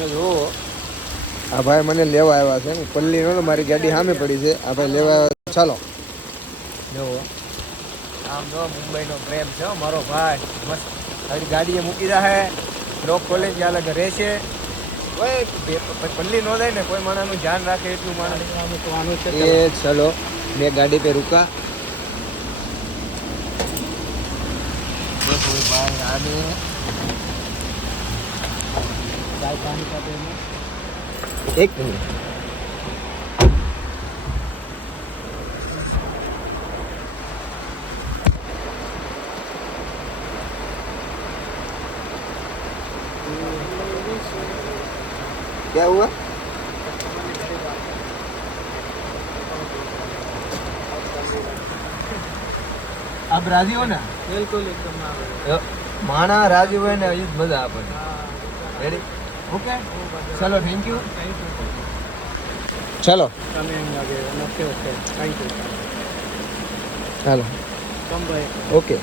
તમે જુઓ આ ભાઈ મને લેવા આવ્યા છે. પલ્લી નો મારી ગાડી સામે પડી છે. આ ભાઈ લેવા આવ્યા. ચાલો જુઓ આમ જો મુંબઈનો પ્રેમ છે મારો ભાઈ. મસ્ત તારી ગાડીએ મૂકી જાહે. ડ્રોપ કોલેજ જ્યાં લગે રહેશે. કોઈ પલ્લી નો જાય ને કોઈ માણસનું ધ્યાન રાખે એટલું માણસ એ. ચલો મેં ગાડી पे रुका. देखो भाई आगे चाय पानी का देना. एक मिनट क्या हुआ? आप राजी हो ना? बिल्कुल एकदम माना राजी हुए ना ये मजा આપણને. રેડી ઓકે ચલો થેન્ક યુ. ચલો તમે ઓકે ઓકે થેન્ક યુ. ચાલો ઓકે.